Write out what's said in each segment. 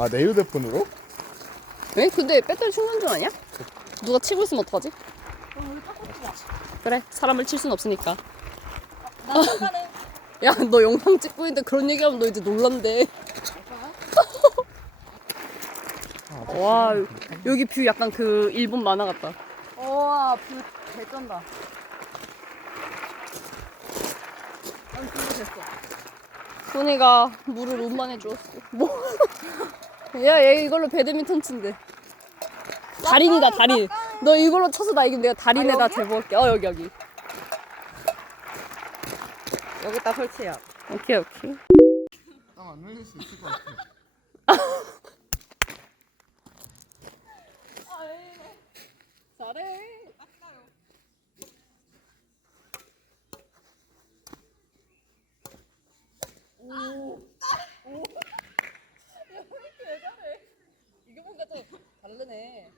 아, 내 휴대폰으로? 에? 근데 배터리 충전 중 아니야? 누가 치고 있으면 어떡하지? 그래, 사람을 칠 순 없으니까. 야, 너 영상 찍고 있는데 그런 얘기하면 너 이제 놀란대. 와, 여기 뷰 약간 그 일본 만화 같다. 와, 뷰 개쩐다. 아니, 그거 됐어. 소니가 물을 운반해 주었어. 뭐? 야, 얘 이걸로 배드민턴 친대. 달인이다, 달인. 너 이걸로 쳐서 나 이기면 내가 달인에다 제보할게. 여기. 여기다 설치해야. 오케이. 안 흘릴 수 있을 것 같아. 잘해. 이게 뭔가 좀 다르네.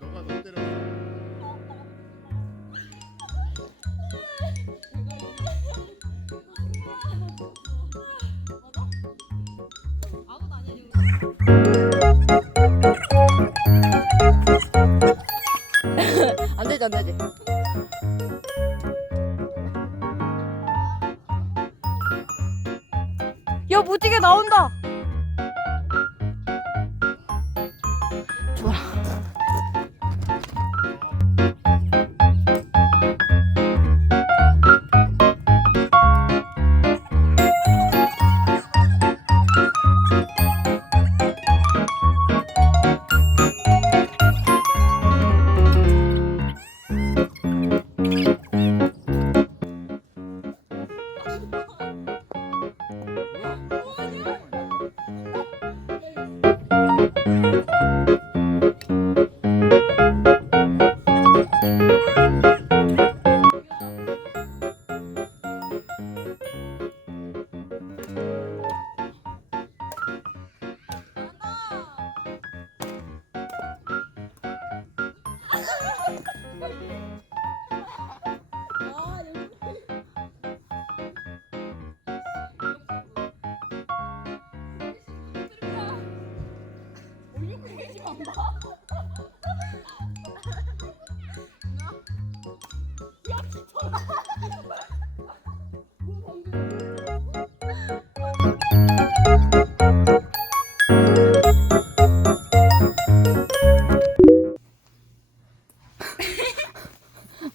너가 너 때렸어. 안 되지. 야, 무지개 나온다.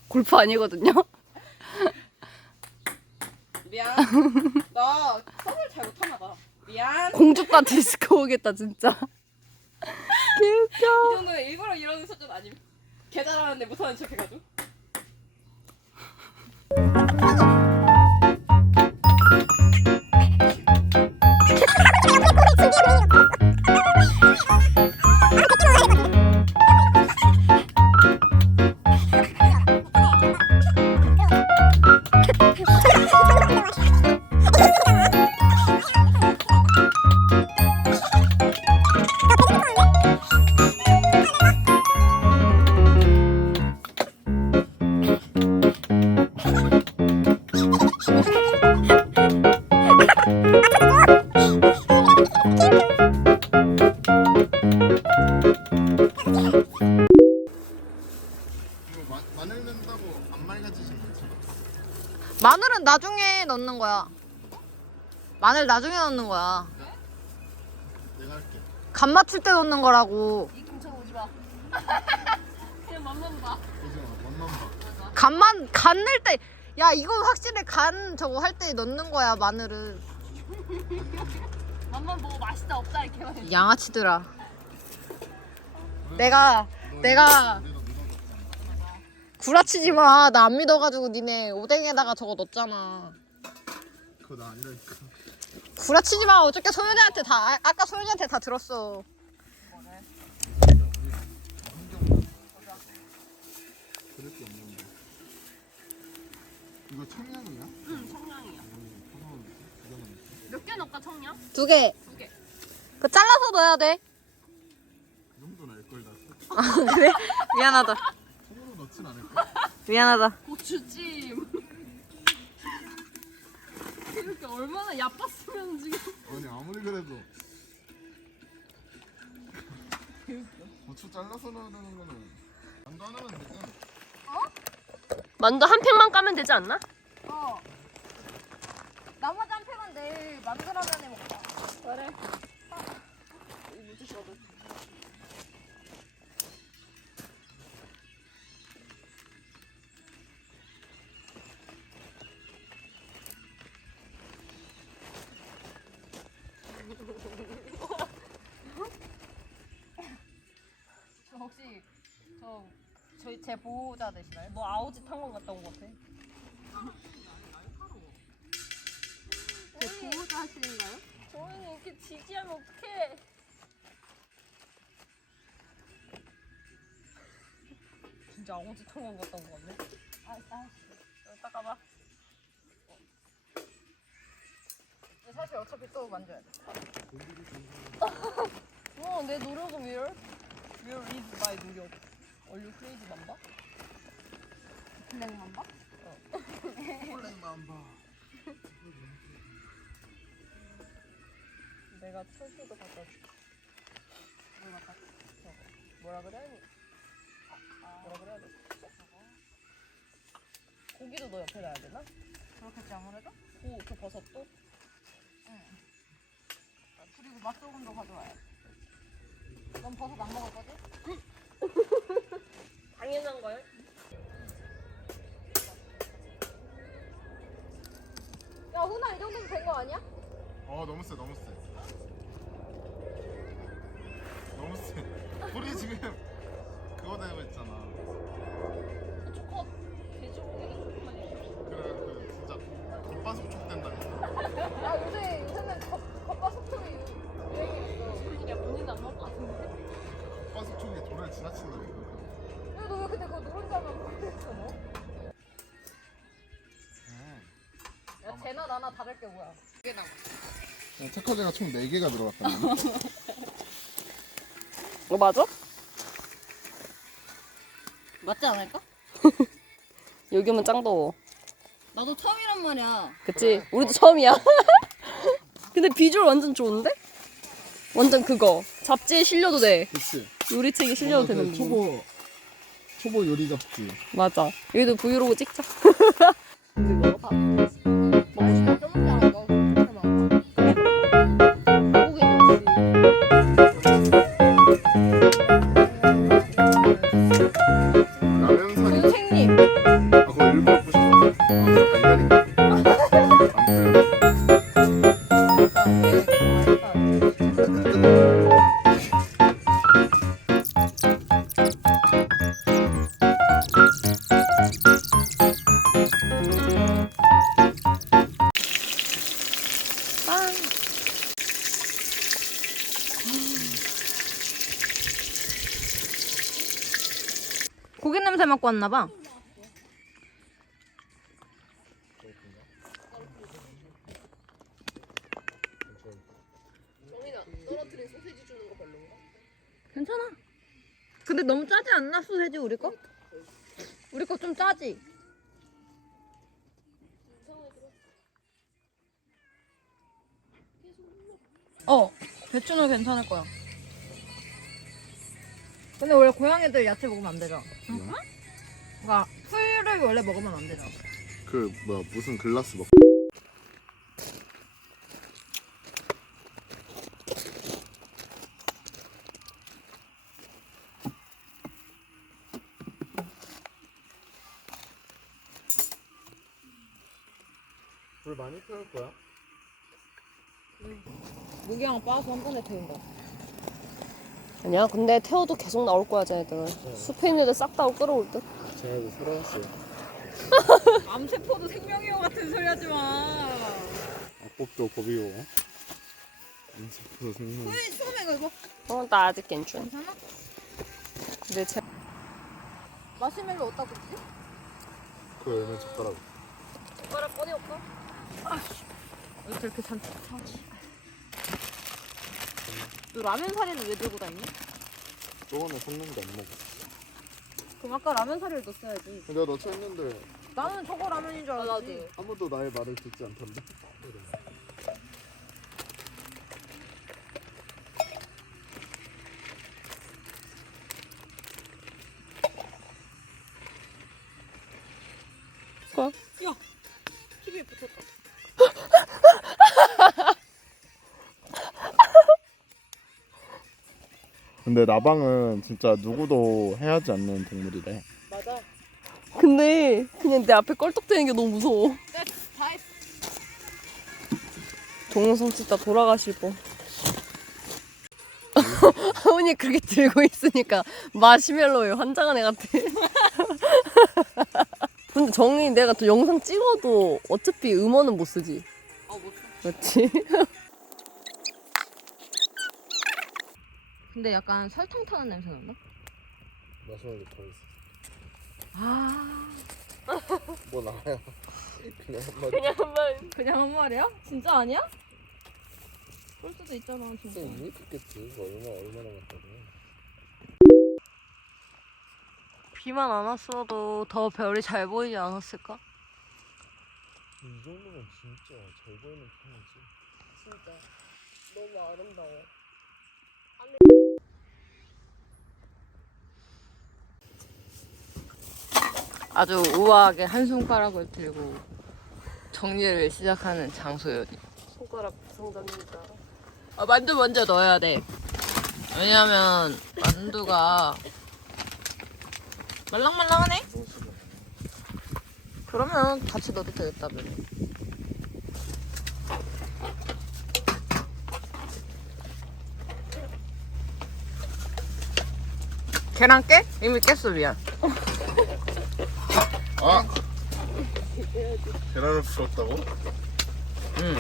골프 아니거든요. 미안. 나 서브를 잘 못하나 봐. 미안. 공주가 디스코 오겠다 진짜. 개웃겨. 이 정도면 일부러 이러는 수준 아님. 개 잘하는데 못하는 척 해가지고. 마늘 넣는다고 안 맑아지진 않잖아. 마늘은 나중에 넣는 거야. 마늘 나중에 넣는 거야. 내가 할게. 간 맞출 때 넣는 거라고. 이 근처 오지 마. 그냥 맛만 봐. 보지 마. 맛만 봐. 간 넣을 때. 야, 이건 확실히 간 저거 할 때 넣는 거야, 마늘은. 맛만 보고 맛있다 없다 이렇게 말. 양아치들아. 내가 우리가 누가 먹잖아. 구라치지 마. 나 안 믿어가지고 니네 오뎅에다가 저거 넣었잖아. 그거 나 아니라니까. 구라치지 마. 어저께 소연이한테 다 아까 소연이한테 다 들었어. 그럴 게 없는데. 이거 청량이야? 응, 청량이야. 몇 개 넣을까, 청량? 2개. 2개. 그 잘라서 넣어야 돼. 그 정도는 알걸 나. 아, 그래? 미안하다. 통으로 넣진 않을까? 미안하다. 고추찜. 이렇게 얼마나 얕봤으면 지금. 아니 아무리 그래도 고추 잘라서 넣어야 되는 거는 만두 하나면 되지. 만두 한 팩만 까면 되지 않나? 나머지 한 팩은 내일 만두라면에 먹자. 그래. 이 무지 셔도. 혹시 저희 제 보호자 되시나요? 너 아우지 탄 건 갔다 온 것 같아. 제 보호자 하시는가요? 저희는 이렇게 지지하면 어떡해. 진짜 아우지 탄 건 갔다 온 것 같네. 닦아봐. 사실 어차피 또 만져야 돼. 내 노력은 where? Where is my 노력? Are you crazy 맘바? 블랙만 봐? 콜렉만 봐. 내가 철수도 갖다 줄게. 뭐라 그래야 돼? 뭐라 그래야 돼? 고기도 너 옆에 놔야 되나? 그렇겠지 아무래도? 그 버섯도? 그리고 맛소금도 가져와야 돼. 넌 버섯 안 먹을 거지? 당연한 걸. 야 훈아 이 정도면 된 거 아니야? 너무 세 너무 세. 너무 세. 우리 지금 그거 되고 있잖아. 초코 돼지고기도 조금만 해. 그래 그 진짜 겉바속 촉된다며. 야 요새는 겉바속촉이 유행이 있어. 야 본인도 안 먹을 것 같은데? 겉바속 촉이 도를 지나친다니까. 야 너 왜 근데 그거 노른자만 모르겠어 너? 야 쟤나 나나 다를 게 뭐야? 이게 나. 착화제가 총 4개가 들어갔다. 맞아? 맞지 않을까? 여기 오면 짱 더워. 나도 처음이란 말이야. 그치? 우리도 처음이야. 근데 비주얼 완전 좋은데? 완전 그거. 잡지에 실려도 돼. 그치? 요리책에 실려도 되는 거. 초보 요리 잡지. 맞아. 여기도 브이로그 찍자. 우리 먹어봐. 맛있어. 좀 잘한 거. 해봐. 고기 역시. 라면 사기. 선생님. 그거 일부러 부셨어. 달걀인가? 고기 냄새 맡고 왔나 봐. 떨어뜨린 소세지 주는 거 별로인가? 괜찮아. 근데 너무 짜지 않나 소세지 우리 거? 우리 거 좀 짜지? 배추는 괜찮을 거야. 근데 원래 고양이들 야채 먹으면 안 되죠? 그러니까 풀을 원래 먹으면 안 되죠. 그 뭐야 무슨 글라스 먹. 불 많이 태울 거야? 무기랑 빻아서 한 번에 태운다. 아니야. 근데 태워도 계속 나올 거야, 쟤네들은. 숲에 있는 애들 싹 다 끌어올 듯. 쟤네도 살아왔어요. 암세포도 생명이요 같은 소리 하지 마. 악법도 법이요. 인스프로 생명. 소연이 처음에 이거 나 아직 괜찮아. 괜찮아? 근데 제 마시멜로 어디다 굽지? 그 열면 젓가락. 젓가락 꺼내올까? 왜 이렇게 잔뜩 사지? 너 라면 사리는 왜 들고 다니니? 저번에 샀는데 안 먹어. 그럼 아까 라면 사리를 넣었어야지. 내가 넣쳤는데 나는 저거 라면인 줄 알았지. 아무도 나의 말을 듣지 않던데. 야, TV에 붙었다. 근데 나방은 진짜 누구도 해하지 않는 동물이래. 맞아. 근데 그냥 내 앞에 껄떡대는 게 너무 무서워. 다 했어. 동영상 찍다 돌아가실 뻔. 하은이 그렇게 들고 있으니까 마시멜로예요. 환장한 애 같아. 근데 정이 내가 또 영상 찍어도 어차피 음원은 못 쓰지. 못 써. 맞지? 근데 약간 설탕 타는 냄새 난다? 마시멜로 더 있어. 아. 뭐 나와요? 그냥 한마디. 그냥 한번 그냥 한 말이야? 진짜 아니야? 그럴 수도 있잖아, 진짜. 왜 그렇겠지? 얼마나 많다고. 비만 안 왔어도 더 별이 잘 보이지 않았을까? 이 정도면 진짜 잘 보이는 편이지. 진짜 너무 아름다워. 아주 우아하게 한 손가락을 들고 정리를 시작하는 장소연이. 손가락 부성장입니다. 만두 먼저 넣어야 돼. 왜냐면 만두가 말랑말랑하네? 그러면 같이 넣어도 되겠다며. 계란 깨? 이미 깼어, 미안. 아! 계란을 풀었다고? 응.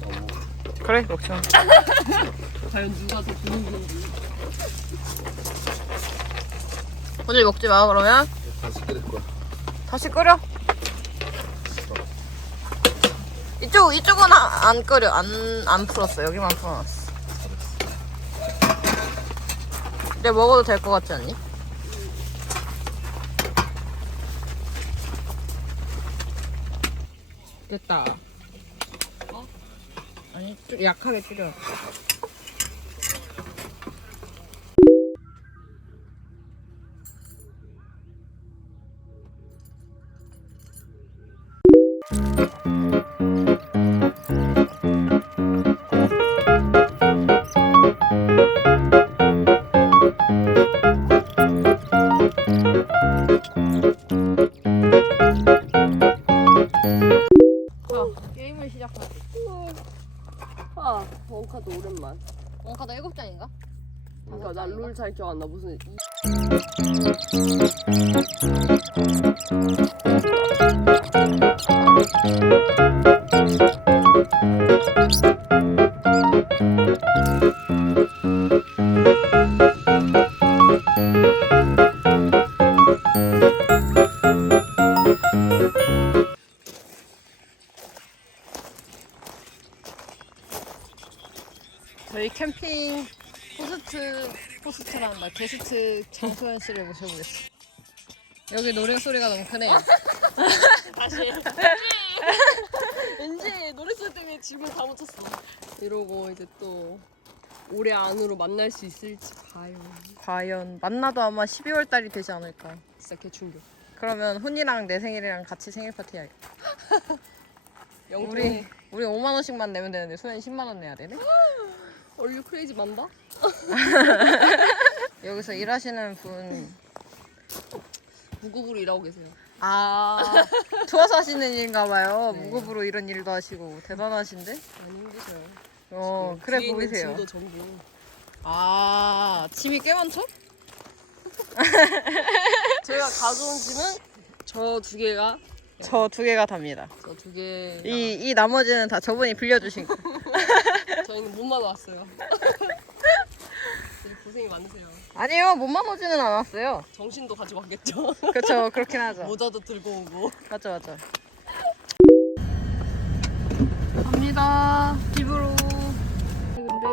너무. 그래, 먹자. 과연 누가 더 좋은 건지. 어제 먹지 마, 그러면. 다시 끓일 거야. 다시 끓여. 이쪽은 안 끓여. 안 풀었어. 여기만 풀어놨어. 이제 먹어도 될 것 같지 않니? 됐다. 아니, 좀 약하게 줄여. 게임을 시작하자. 아, 원카도 오랜만. 원카다 7잔인가? 그러니까 나 룰 잘 기억 안 나. 무슨 저희 캠핑 호스트란다. 게스트 정소연 씨를 모셔보겠습니다. 여기 노래 소리가 너무 크네요. 다시. 왠지 노랫소리 때문에 질문 다 묻혔어. 이러고 이제 또 올해 안으로 만날 수 있을지 봐요. 과연 만나도 아마 12월 달이 되지 않을까. 진짜 개충격. 그러면 훈이랑 내 생일이랑 같이 생일 파티 해야겠다. 영통이 우리 5만 원씩만 내면 되는데 소연이 10만 원 내야 되네. 얼류 크레이지 만다? 여기서 일하시는 분 무급으로 일하고 계세요. 좋아서 하시는 일인가 봐요. 네. 무급으로 이런 일도 하시고 대단하신데? 많이 힘드셔요. 그래 뒤에 있는 보이세요. 짐도 전부. 짐이 꽤 많죠? 저희가 가져온 짐은 저 두 개가 저 두 개가 답니다. 저 두 개. 이 나머지는 다 저분이 빌려주신 거. 저희는 몸만 왔어요. 되게 고생이 많으세요. 아니요, 몸만 오지는 않았어요. 정신도 가지고 왔겠죠. 그쵸, 그렇긴 하죠. 모자도 들고 오고. 맞죠, 맞죠. 갑니다. 집으로. 근데